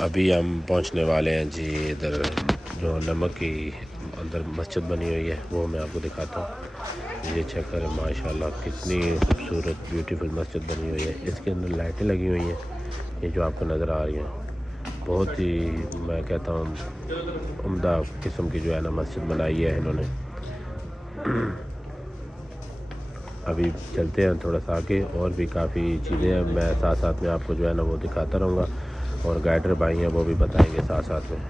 अभी हम पहुंचने वाले हैं जी इधर जो नमक की अंदर मस्जिद बनी हुई है वो मैं आपको दिखाता हूँ। ये चेक करें माशाल्लाह कितनी खूबसूरत ब्यूटीफुल मस्जिद बनी हुई है। इसके अंदर लाइटें लगी हुई हैं, ये जो आपको नज़र आ रही हैं। बहुत ही मैं कहता हूँ उम्दा किस्म की जो है ना मस्जिद बनाई है इन्होंने। अभी चलते हैं थोड़ा सा आगे, और भी काफ़ी चीज़ें हैं, मैं साथ साथ में आपको जो है ना वो दिखाता रहूँगा, और गाइडर भाई हैं वो भी बताएंगे साथ साथ में।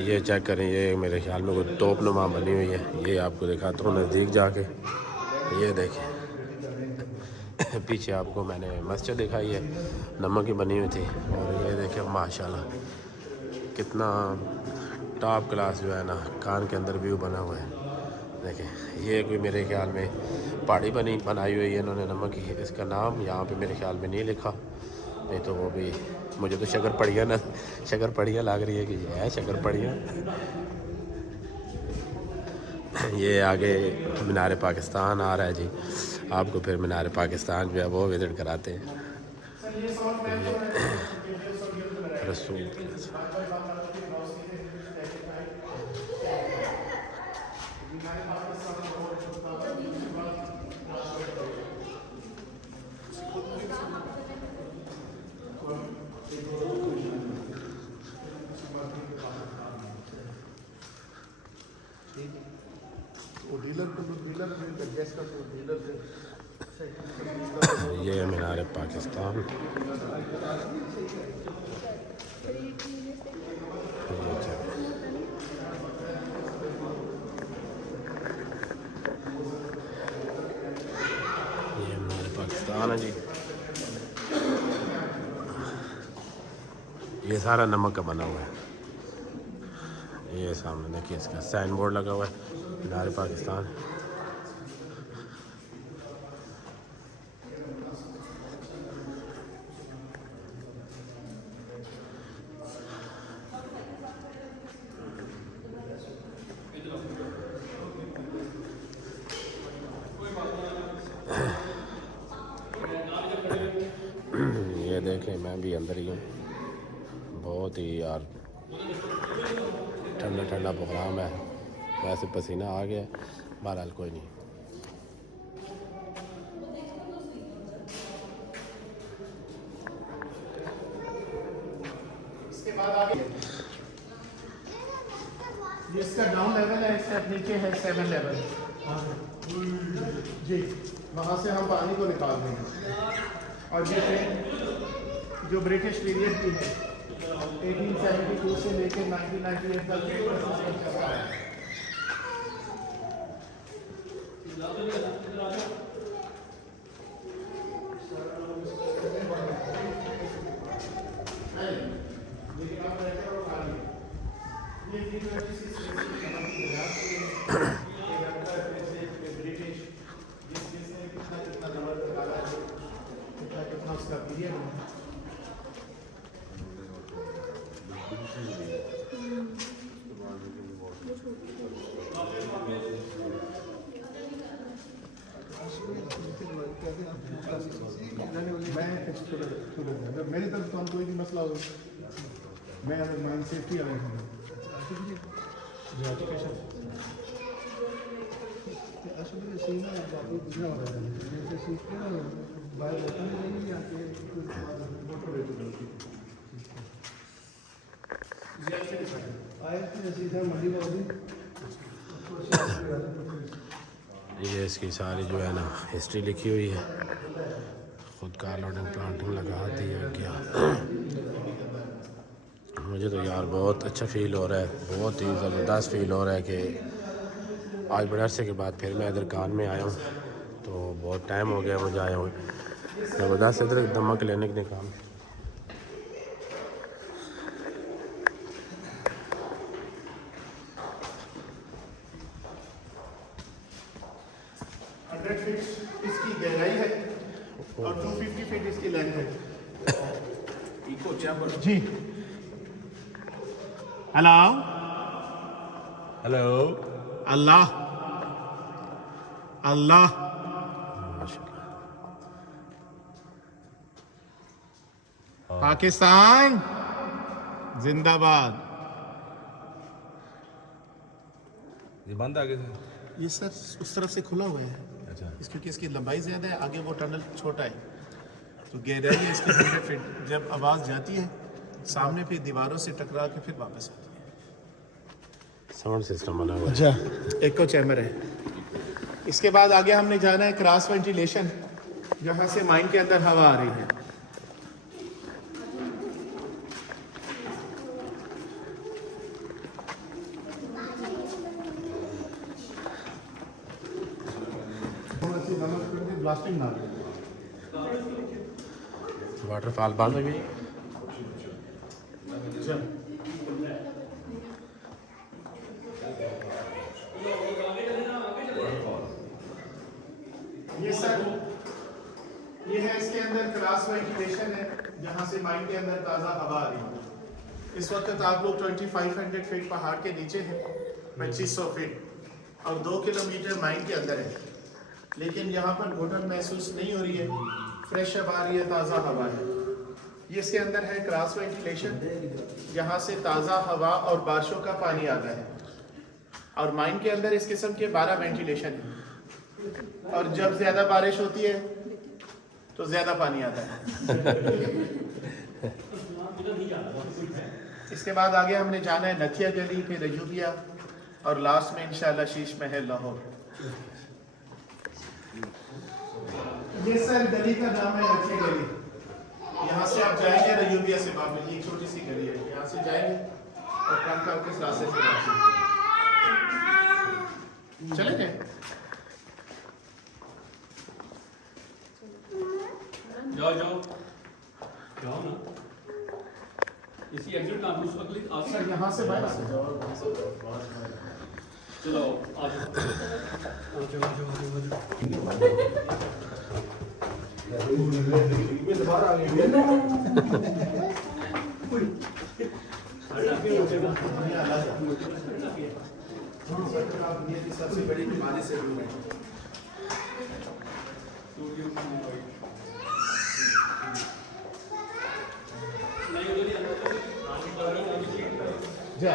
ये चेक करें, ये मेरे ख्याल में कोई तोप नुमा बनी हुई है, ये आपको दिखाता हूँ नज़दीक जाके। ये देखें पीछे आपको मैंने मस्जिद दिखाई है, नमक की बनी हुई थी, और ये देखें माशाल्लाह कितना टॉप क्लास जो है ना कान के अंदर व्यू बना हुआ है। देखें ये कोई मेरे ख्याल में पहाड़ी बनाई हुई है इन्होंने नमक की। इसका नाम यहाँ पे मेरे ख्याल में नहीं लिखा, नहीं तो वो भी मुझे तो शक्कर पड़िया लग रही है कि ये है शक्कर पड़िया। ये आगे मीनार पाकिस्तान आ रहा है जी, आपको फिर मीनार पाकिस्तान जो है वो विज़िट कराते हैं। रसूल ये है मीनार पाकिस्तान। ये मीनार पाकिस्तान है जी। ये सारा नमक का बना हुआ है। ये सामने देखिए इसका साइन बोर्ड लगा हुआ है मीनार पाकिस्तान। ये देखें मैं भी अंदर ही हूँ, बहुत ही यार ठंडा ठंडा प्रोग्राम है, वैसे पसीना आ गया, बहरहाल कोई नहीं। इसके बाद आगे ये इसका डाउन लेवल है, इसका नीचे है 7 लेवल जी, वहाँ से हम पानी को निकाल देंगे। और ये ट्रेन जो ब्रिटिश पीरियड की है 1872 से लेकर 1998 तक चल रहा है। मेरी तरफ तो हम कोई भी मसला हो, मैं सेफ्टी ये इसकी सारी जो है ना हिस्ट्री लिखी हुई है, खुद का लोडिंग प्लांटिंग लगा दिया गया। मुझे तो यार बहुत अच्छा फील हो रहा है, बहुत ही ज़बरदस्त फील हो रहा है कि आज बड़े अरसे के बाद फिर मैं इधर कान में आया हूँ, तो बहुत टाइम हो गया मुझे आया हुए। ज़बरदस्त इधर दमक लेने के काम। इसकी गहराई है और 250 फीट इसकी लेंथ है। इको चैम्बर जी। हेलो हेलो अल्लाह अल्लाह पाकिस्तान जिंदाबाद। ये बंद आगे से। ये सर उस तरफ से खुला हुआ है अच्छा क्योंकि इसकी लंबाई ज़्यादा है, आगे वो टनल छोटा है तो गहराई है इसकी 100 फीट। जब आवाज़ जाती है सामने फिर दीवारों से टकरा के फिर वापस आती है। साउंड सिस्टम बना हुआ है। अच्छा, एको चैम्बर है। इसके बाद आगे हमने जाना है क्रॉस वेंटिलेशन, जहाँ से माइन के अंदर हवा आ रही है। ब्लास्टिंग ना वाटरफॉल बंद हो गई। ये सर ये है इसके अंदर क्रॉस वेंटिलेशन है, जहाँ से माइन के अंदर ताज़ा हवा आ रही है। इस वक्त आप लोग 2500 फीट पहाड़ के नीचे हैं, 2500 फीट और 2 किलोमीटर माइन के अंदर है, लेकिन यहाँ पर घुटन महसूस नहीं हो रही है, फ्रेश हवा आ रही है, ताज़ा हवा है। ये इसके अंदर है क्रॉस वेंटिलेशन, जहाँ से ताज़ा हवा और बारिशों का पानी आता है। और माइन के अंदर इस किस्म के 12 वेंटिलेशन है और जब ज़्यादा बारिश होती है तो ज़्यादा पानी आता है। इसके बाद आगे हमने जाना है नथिया गली, फिर अयूबिया और लास्ट में इंशाल्लाह शीश महल लाहौर। ये सर गली का नाम है नथिया गली। यहाँ से आप जाएंगे अयूबिया से वापस, एक छोटी सी गली है, यहाँ से जाएंगे और ट्रंक का किस रास्ते से चलेंगे। जाओ जाओ ना, इसी एग्जिट का दूसरा क्लिक आप सर यहाँ से बाहर से जाओ। चलो आ सबसे बड़ी बीमारी से दूर है। जा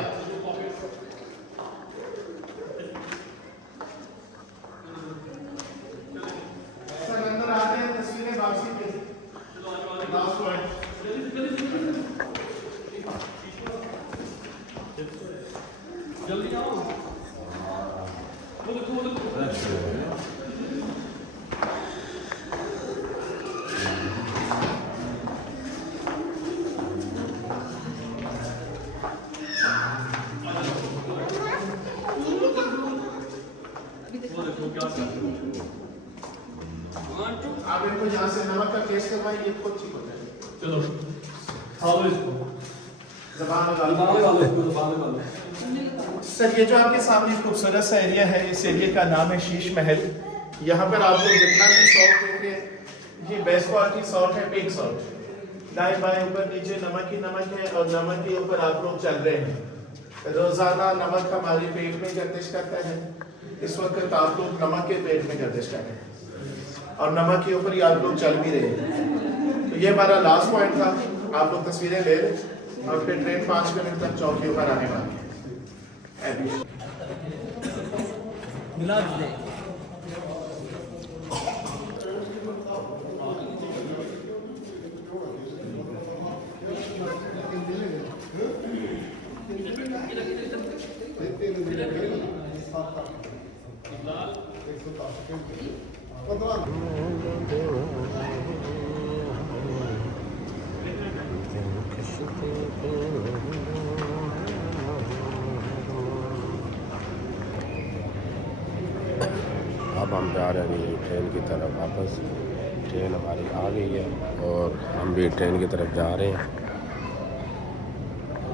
सर अंदर आ रहे हैं, तस्वीरें वापसी के लास्ट पॉइंट। जल्दी आओ। आप इनको यहाँ से नमक का टेस्ट करवाइए, ये खुद ठीक हो जाएगा। चलो खाओ इसको, ज़बान दाल लगा वालो इसको, दाल वालो। सर ये जो आपके सामने खूबसूरत सा एरिया है, इस एरिया का नाम है शीश महल। यहाँ पर आप लोग जितना भी सॉल्ट देंगे, ये बेस्ट क्वालिटी सॉल्ट है, पिंक सॉल्ट। दाएं बाएं ऊपर नीचे नमक ही नमक है और नमक के ऊपर आप लोग चल रहे हैं। रोजाना नमक हमारे पेट में गर्दिश करता है। इस वक्त आप लोग नमक के पेट में गर्दिश कर रहे हैं और नमक के ऊपर ही आप लोग चल भी रहे हैं। तो ये हमारा लास्ट पॉइंट था। आप लोग तस्वीरें ले लें और फिर ट्रेन 5 मिनट तक चौकी पर आने वाली है। अब हम जा रहे हैं ट्रेन की तरफ वापस। ट्रेन हमारी आ गई है और हम भी ट्रेन की तरफ जा रहे हैं।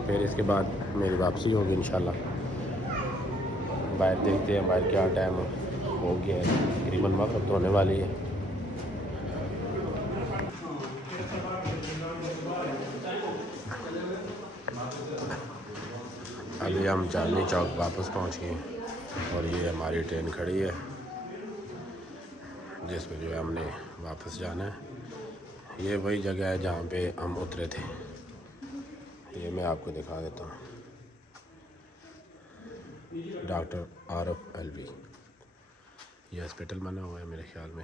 फिर इसके बाद मेरी वापसी होगी इंशाल्लाह। बाहर देखते हैं बाहर क्या टाइम हो गया है, तकरीबन वक्त तो होने वाली है। अभी हम चांदनी चौक वापस पहुंच गए और ये हमारी ट्रेन खड़ी है जिसमें जो है हमने वापस जाना है। ये वही जगह है जहाँ पे हम उतरे थे। ये मैं आपको दिखा देता हूँ, डॉक्टर आरफ एलवी, ये हॉस्पिटल बना हुआ है मेरे ख्याल में।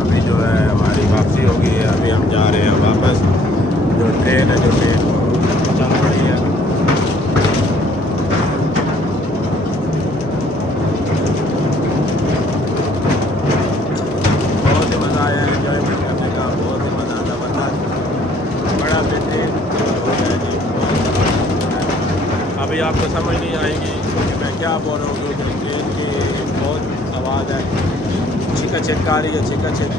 अभी जो है हमारी वापसी हो गई है, अभी हम जा रहे हैं वापस। जो ट्रेन है चल पड़ी है। बहुत ही मज़ा आया एंजॉयमेंट करने का, बहुत ही मज़ा आता ज़बरदस्त, बड़ा बेहतरीन हो गया जी। अभी आपको समझ नहीं आएगी कि मैं क्या बोल रहा हूँ, क्योंकि ट्रेन की बहुत आवाज़ है, छिका छिटका रही है, छिका छिट।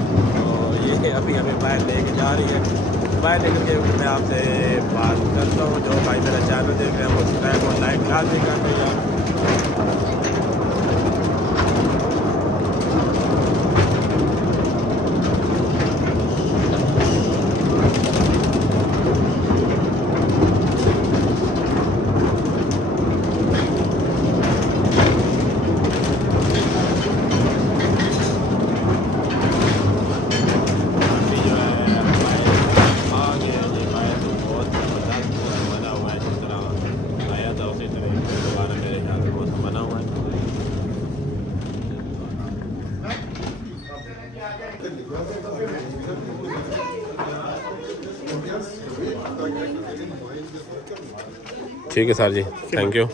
और ये अभी हमें बाहर लेके जा रही है। बाहर लेकर के मैं आपसे बात करता हूँ। जो भाई मेरा चैनल देख रहे हैं वो सब्सक्राइब और लाइक लाजमी कर दें यार। ठीक है सर जी, थैंक यू।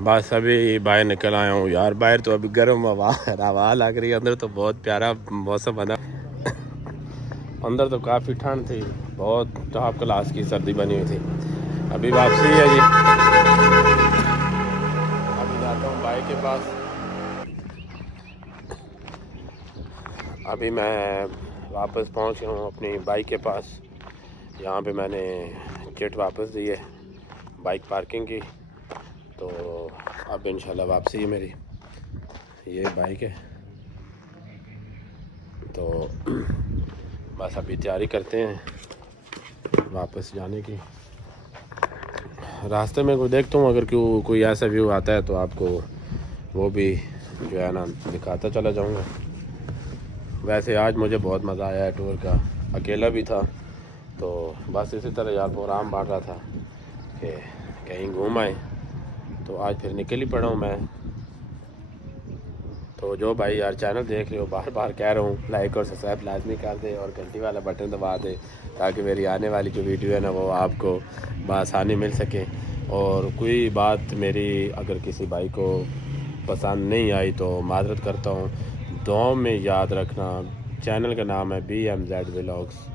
बस अभी बाहर निकल आया हूँ यार। बाहर तो अभी गर्म हवा लग रही है, अंदर तो बहुत प्यारा मौसम बना। अंदर तो काफ़ी ठंड थी, बहुत टॉप क्लास की सर्दी बनी हुई थी। अभी वापसी है जी, अभी जाता हूँ बाइक के पास। अभी मैं वापस पहुँच गया हूँ अपनी बाइक के पास। यहाँ पे मैंने किट वापस दी है बाइक पार्किंग की, तो अब इंशाल्लाह वापसी है मेरी। ये बाइक है, तो बस अभी तैयारी करते हैं वापस जाने की। रास्ते में कोई देखता हूँ, अगर कोई ऐसा व्यू आता है तो आपको वो भी जो है ना दिखाता चला जाऊँगा। वैसे आज मुझे बहुत मज़ा आया है टूर का, अकेला भी था, तो बस इसी तरह यार प्रोग्राम बांट रहा था कि कहीं घूम आए, तो आज फिर निकल ही पड़ा हूँ मैं। तो जो भाई यार चैनल देख रहे हो, बार बार कह रहा हूँ लाइक और सब्सक्राइब लाजमी कर दे और घंटी वाला बटन दबा दे, ताकि मेरी आने वाली जो वीडियो है ना वो आपको बआसानी मिल सके। और कोई बात मेरी अगर किसी भाई को पसंद नहीं आई तो माजरत करता हूँ। दुआओं में याद रखना। चैनल का नाम है BMZ Vlogs।